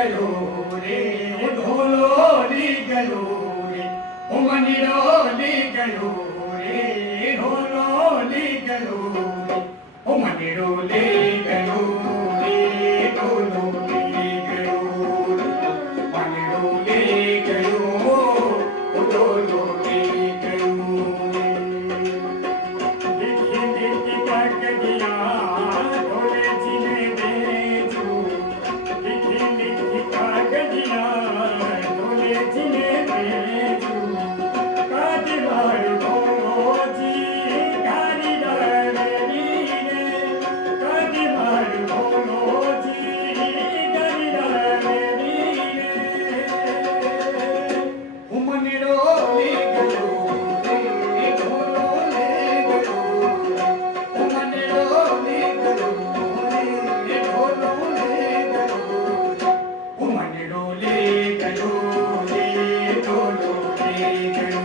गलो रे ढोलोली गलो रे मनिरोली गलो रे ढोलोली गलो रे मनिरोली गलो रे ढोलोली गलो रे मनिरोली गलो ढोलोली गलो लिखी लिखी कागजिया ढोले जिने बेचू लिखी लिखी कागजिया ढोले जिने बेचू काजबार भोजी गारी डालेरी रे काजबार भोजी गारी डालेरी रे उमनिरोली गलो रे ढोलोले गलो उमनिरोली गलो रे ढोलोले गलो उमनिरोली गलो रे ढोलोले गलो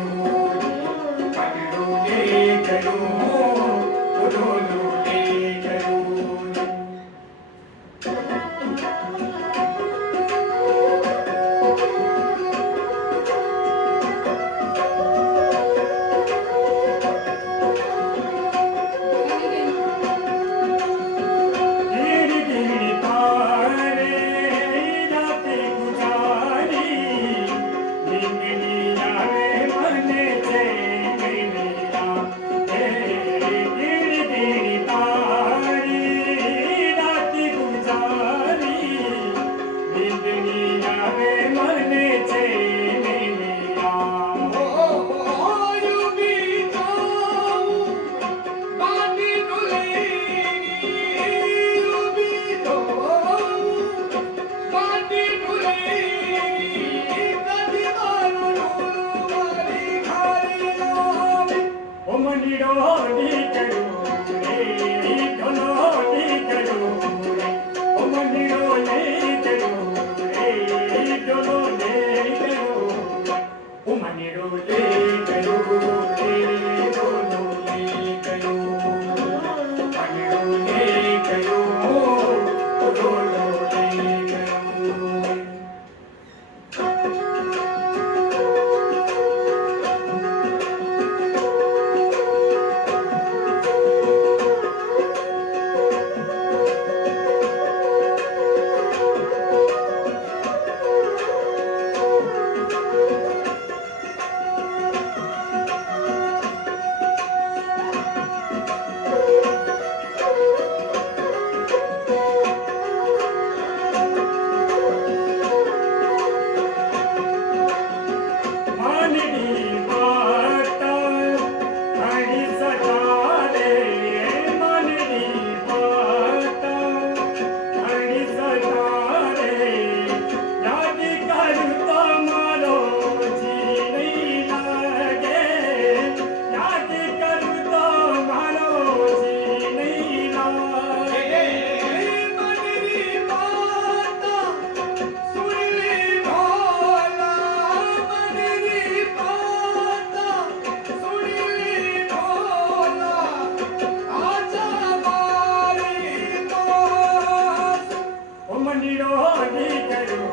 मनिरोली गलो ढोलोले गलो गिरी गिरी तारे राते गुजारी निंगली आवे मने चैनिया गिरी गिरी तारे राते गुजारी निंगली आवे मने चैनिया यू भी जाऊं बानी डुलेगी यू भी जाऊं बानी डुलेगी कदी मारू मारी खारी लावे मनिरोली करो रे ढोलोली करो रे मनिरोली करो रे ढोलोले करो मनिरोली करो रे ढोलोले करो मनिरोली करो ढोलोले करो मानवी माता हरी सतारे मानवी माता हरी सतारे याद करता मारो जी नहीं लागे याद करता मारो जी नहीं लागे मानवी माता सुनली भोला मनरी माता सुनली भोला आजा मारी दास मनिरोली करो